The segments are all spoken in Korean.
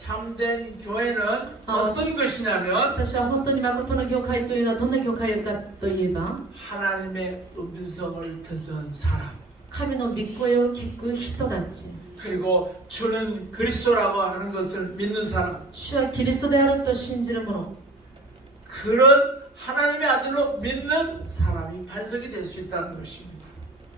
참된 교회는 아. 어떤 것이냐면 私は本当に誠の教会というのはどんな教会かといえば 하나님의 음성을 듣는 사람 神の御声を聞く人たち 그리고 주는 그리스도라고 하는 것을 믿는 사람 主はキリストであると信じる者 그런 하나님의 아들로 믿는 사람이 반석이 될 수 있다는 것입니다.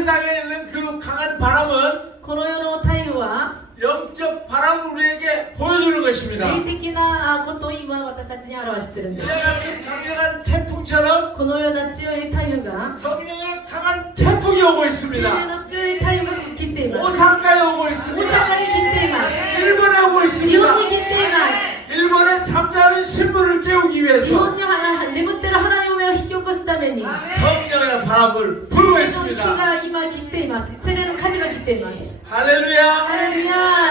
세상에 있는 그 강한 바람은 この世の太陽は 영적 바람을 우리에게 보여주는 것입니다. 霊的なあことを今私たちに表してるんで 이와 す 같은 강력한 태풍처럼 このような強い太陽が 성령의 강한 태풍이 오고 精霊 있습니다. の強い太陽が来ています 오사카에 오고 大 있습니다. 阪に来ています 일본에 오고 日本 있습니다. に来ています 일본의 잠자는 신부를 깨우기 日 위해서 本には眠っ 성령의 바람을 精 불고 霊の火 있습니다. が今来ています精霊の風が来ています 할렐루야. ハレルヤ 여러분 할렐루야.